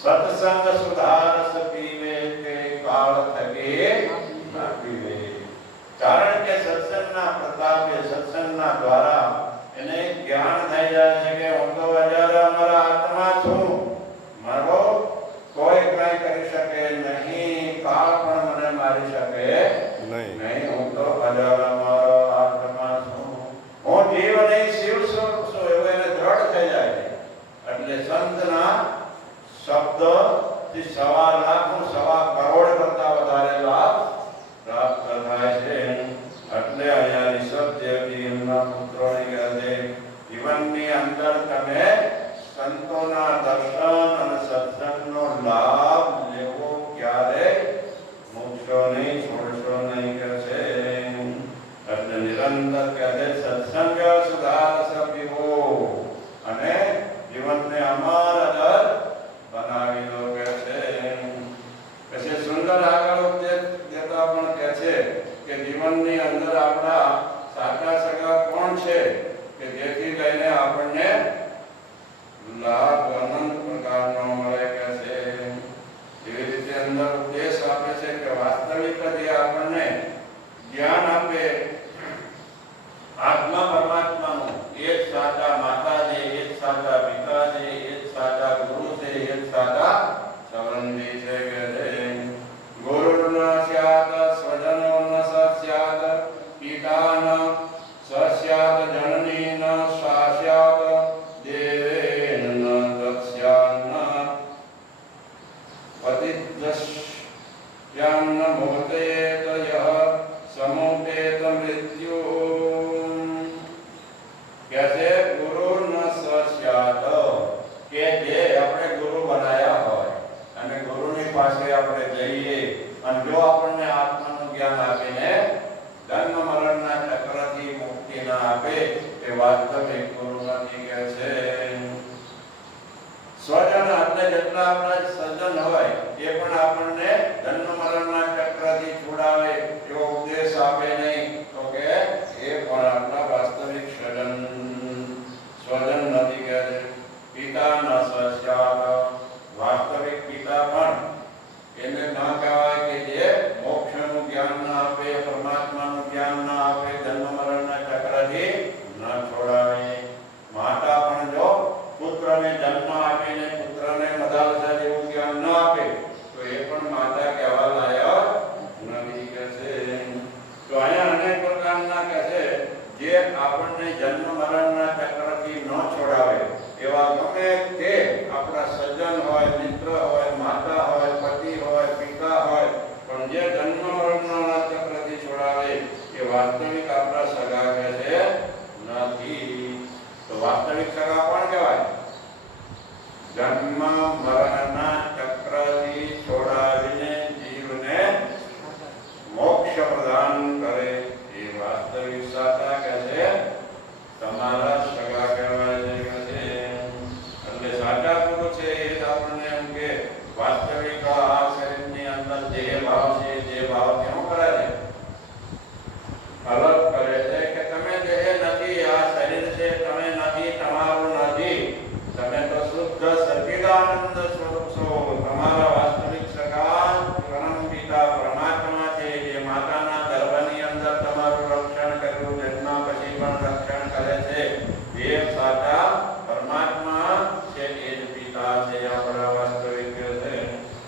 સત્સંગ સુધારસ પીવે તે કાળ થકે ના પીવે. કારણ કે સત્સંગના પ્રતાપે સત્સંગના દ્વારા એને જ્ઞાન થઈ જાય છે કે હું તો અજર અમારા આત્મા છું, મારો કોઈ કઈ કરી શકે નહીં, કાળ પણ મને મારી શકે નહીં, હું તો અજર અમારો આત્મા છું, હું જીવ નહીં શિવ સ્વરૂપ છું એવું એને દ્રઢ થઈ જાય છે. એટલે સંતના શબ્દ થી 1.25 લાખ 1.25 કરોડ કરતા વધારે લાભ પ્રાપ્ત થાય છે. એટલે અહીંયા ઋષભદેવજી એમના પુત્રોને કહે છે જીવનની અંદર તમે સંતોના દર્શન અને સત્સંગનો લાભ લેવો ક્યારે મૂકશો નહીં, છોડશો નહીં કહે છે. એટલે નિરંતર કહે છે સત્સંગ સુધારસ પીવો અને જીવનને અમર અજર બનાવી દો કહે છે. પછી સુંદર આગળ ઉપદેશ દેતા પણ કહે છે કે જીવનની અંદર આપણા સાચા સગા કોણ છે કે જેથી લઈને આપણને લાભ અનંત પ્રકારનો મળે કહે છે. એવી રીતે અંદર ઉપદેશ આપે છે કે વાસ્તવિક જે આપણને જ્ઞાન આપે આત્મા પરમાત્માનું, એ જ સાચા માતા છે, એ જ સાચા પિતા છે, એ જ સાચા ગુરુ છે, એ જ સાચા સંબંધી છે કે છે. ગુરુ ન સ્યાત સ્વજનો ન સસ્યાત પિતા ન સસ્યાત જનની ન શાસ્યાત દેવેન ન તસ્યાન પતિદ્રશ્યાન મોતેત યહ સમોપેત મૃત્યુ. कैसे गुरु न सस्यात કે જે આપણે ગુરુ બનાયા હોય અને ગુરુની પાસે આપણે જઈએ અને જો આપણને આત્માનું જ્ઞાન આપીને જન્મ મરણના ચક્રથી મુક્તિ ના આપે એ વાસ્તવિક ગુરુ નથી કહે છે. સ્વજન એટલે જેટલા આપણા સજ્જન હોય એ પણ આપણને જન્મ મરણના ચક્રથી છોડાવે એવો ઉપદેશ આપે નહીં તો કે એ પણ આપણા વાસ્તવિક સ્વજન નથી કહે છે. પિતા ન સસ્યાત વાસ્તવિક પિતા પણ એને ન કહેવાય કે જે મોક્ષનું જ્ઞાન ન આપે, પરમાત્માનું જ્ઞાન ન આપે, જન્મ મરણના ચક્રથી ન છોડાવે. માતા પણ જો પુત્રને જન્મ આપીને પુત્રને મદાલસા જેવું જ્ઞાન ન આપે તો એ પણ માતા કહેવા લાયક નથી કહે છે. તો અહીંયા અનેક પ્રકારના કહે છે જે આપણને જન્મ મરણના ચક્રથી ન છોડાવે એવા ગમે તે આપણા સજ્જન હોય, મિત્ર હોય, માતા હોય, પતિ હોય, પિતા હોય, પણ જે જન્મ મરણના ચક્રથી છોડાવે એ વાસ્તવિક આપણા સગા કહે છે નથી. તો વાસ્તવિક સગા કોણ કહેવાય? જન્મ મરણના ચક્રથી છોડાવીને જીવને મોક્ષ પ્રદાન કરે એ વાસ્તવિક સાચા કહે છે તમારા સગા કહેવાય છે. એટલે સાચા ગુરુ છે એ જ આપણને એમ કે વાસ્તવિક આ શરીરની અંદર જે ભાવ છે જે ભાવ કેવો કરે છે? અલગ કરે છે કે તમે દેહ નથી, આ શરીર છે, તમે નથી, તમારું નથી, તમે તો શુદ્ધ સચ્ચિદાનંદ સ્વરૂપ છો. તમારા વાસ્તવિક સગા પરમ પિતા પરમાત્મા છે જે માતાના ગર્ભની અંદર તમારું રક્ષણ કર્યું, જન્મ પછી પણ રક્ષણ કરે છે. એ સાચા પરમાત્મા છે, એ જ પિતા છે આપણા. વાસ્તવિક છે.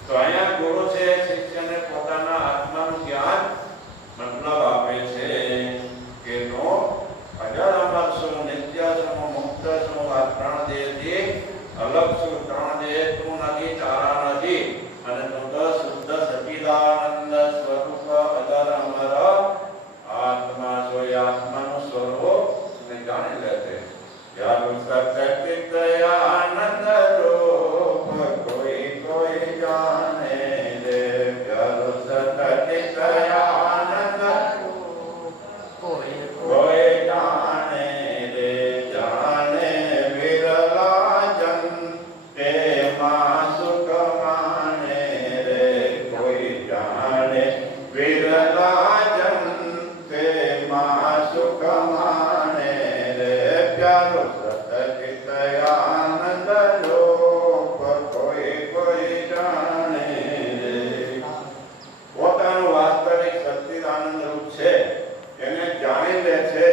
તો અહીંયા ગુરુ છે શિષ્યને પોતાના આત્માનું જ્ઞાન મતલબ આપે છે કે નો અજર અમર છું, નિત્ય છું, મુક્ત છું, આ ત્રણ દેહથી અલગ છું, ત્રણ દેહ તું નથી, તારા નથી, અને તું તો શુદ્ધ સચિદાનંદ સ્વરૂપ અજર અમર આત્મા છો. એ આત્માનું સ્વરૂપ જાણી લે છે. યારું સચિત આનંદ રૂપ કોઈ કોઈ જાણે રે. યારું સચિત આનંદ કોઈ જાણે રે. જાણે વિરલા જન તેમાં સુખ માણે રે. કોઈ જાણે વિરલા જન તેમાં સુખ માણે રે. પ્યારો સચિત આનંદ રૂપ કોઈ કોઈ જાણે રે. પોતાનું વાસ્તવિક સચ્ચિદાનંદ રૂપ છે એને જાણી લે છે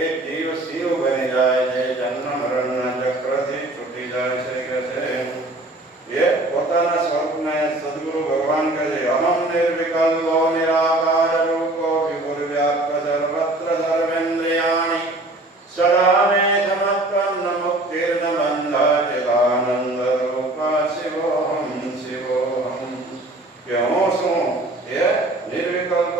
એ જીવ શિવ બની જાય છે, જન્મ મરણના ચક્રથી છૂટી જાય છે. કે છે એ પોતાના સ્વરૂપને સદગુરુ ભગવાન કહે છે અહમ નિર્વિકલ્પો નિરાકાર રૂપો વિભુર્વ્યાપ્ત સર્વત્ર સર્વેન્દ્રિયાણિ સદા મે સમત્વં ન મુક્તિર્ન બંધઃ ચિદાનંદ રૂપ શિવોહમ શિવોહમ. કે હું શું એ નિર્વિકલ્પ